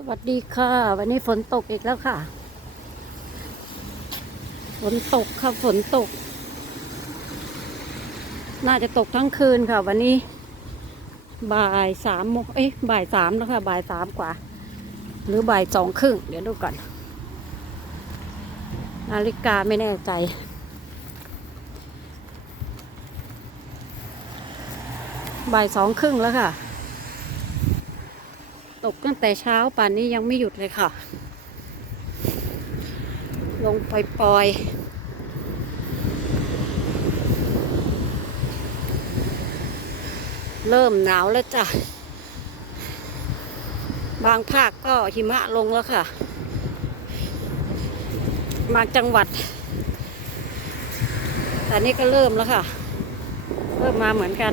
สวัสดีค่ะ วันนี้ฝนตกอีกแล้วค่ะ ฝนตกค่ะฝนตก น่าจะตกทั้งคืนค่ะ วันนี้ บ่ายสามโมงเอ๊ะบ่ายสามแล้วค่ะบ่ายสามกว่า หรือบ่ายสองครึ่งเดี๋ยวดูก่อน นาฬิกาไม่แน่ใจบ่ายสองครึ่งแล้วค่ะ ตกตั้งแต่เช้าป่านนี้ยังไม่หยุดเลยค่ะ ลงปล่อยๆ เริ่มหนาวแล้วจ้ะ บางภาคก็หิมะลงแล้วค่ะ บางจังหวัด แต่นี่ก็เริ่มแล้วค่ะ เริ่มมาเหมือนกัน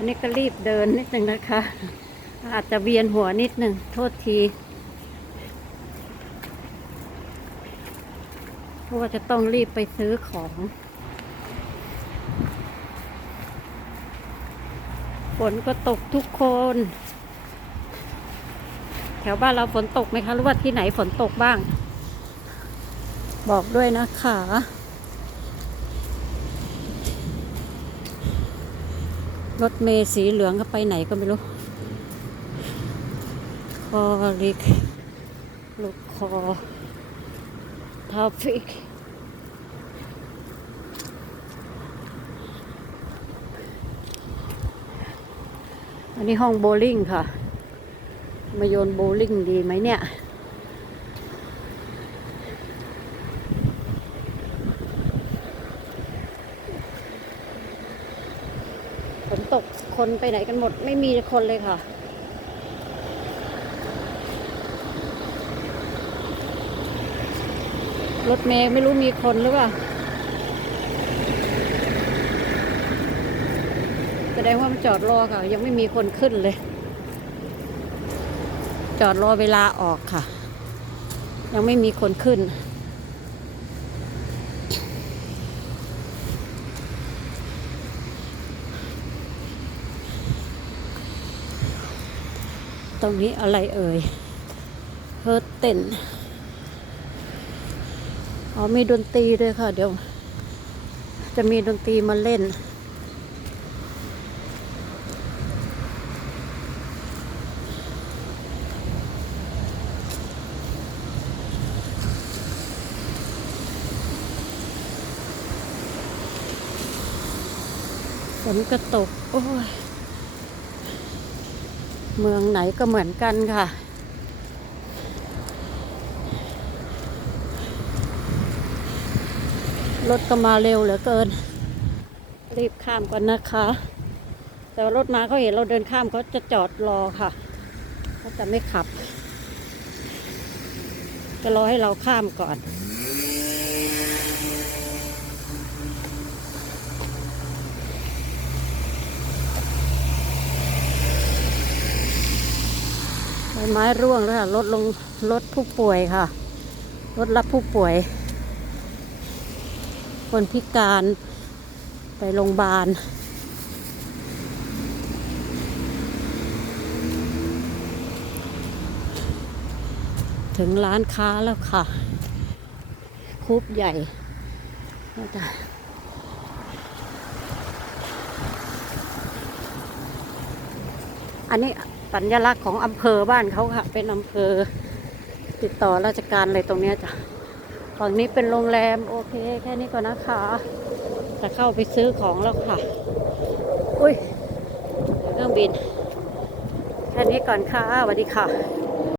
อันนี้ก็รีบเดินนิดนึงนะคะ อาจจะเวียนหัวนิดนึงโทษทีเพราะว่าจะต้องรีบไปซื้อของฝนก็ตกทุกคน แถวบ้านเราฝนตกไหมคะ หรือว่าที่ไหนฝนตกบ้าง บอกด้วยนะคะ รถเมล์สีเหลืองก็ไปไหนก็ไม่รู้ คอลิก ลูกคอทาฟิกอันนี้ห้องโบลิ่งค่ะ มาโยนโบลิ่งดีไหมเนี่ย ตกคนไปไหนกันหมด ไม่มีคนเลยค่ะ รถเมย์ไม่รู้มีคนหรือเปล่าแสดงว่ามันจอดรอค่ะ ยังไม่มีคนขึ้นเลย จอดรอเวลาออกค่ะ ยังไม่มีคนขึ้น ตรงนี้อะไรเอ่ยเฮิร์ตเต้นอ๋อมีดนตรีด้วยค่ะ เดี๋ยว จะมีดนตรีมาเล่น ฝนก็ตก โอ้ย เมืองไหนก็เหมือนกันค่ะ รถก็มาเร็วเหลือเกิน รีบข้ามก่อนนะคะ แต่รถมาเขาเห็นเราเดินข้ามเขาจะจอดรอค่ะเขาจะไม่ขับ จะรอให้เราข้ามก่อน ใบไม้ร่วงแล้วค่ะรถลงรถผู้ป่วยค่ะรถรับผู้ป่วย คนพิการไปโรงพยาบาลถึงร้านค้าแล้วค่ะ คุบใหญ่น่าจะอันนี้ สัญลักษณ์ของอำเภอบ้านเขาค่ะ เป็นอำเภอติดต่อราชการอะไรตรงเนี้ยจ้ะฝั่งนี้เป็นโรงแรม โอเค แค่นี้ก่อนนะคะ จะเข้าไปซื้อของแล้วค่ะ อุ้ยเครื่องบิน แค่นี้ก่อนค่ะสวัสดีค่ะ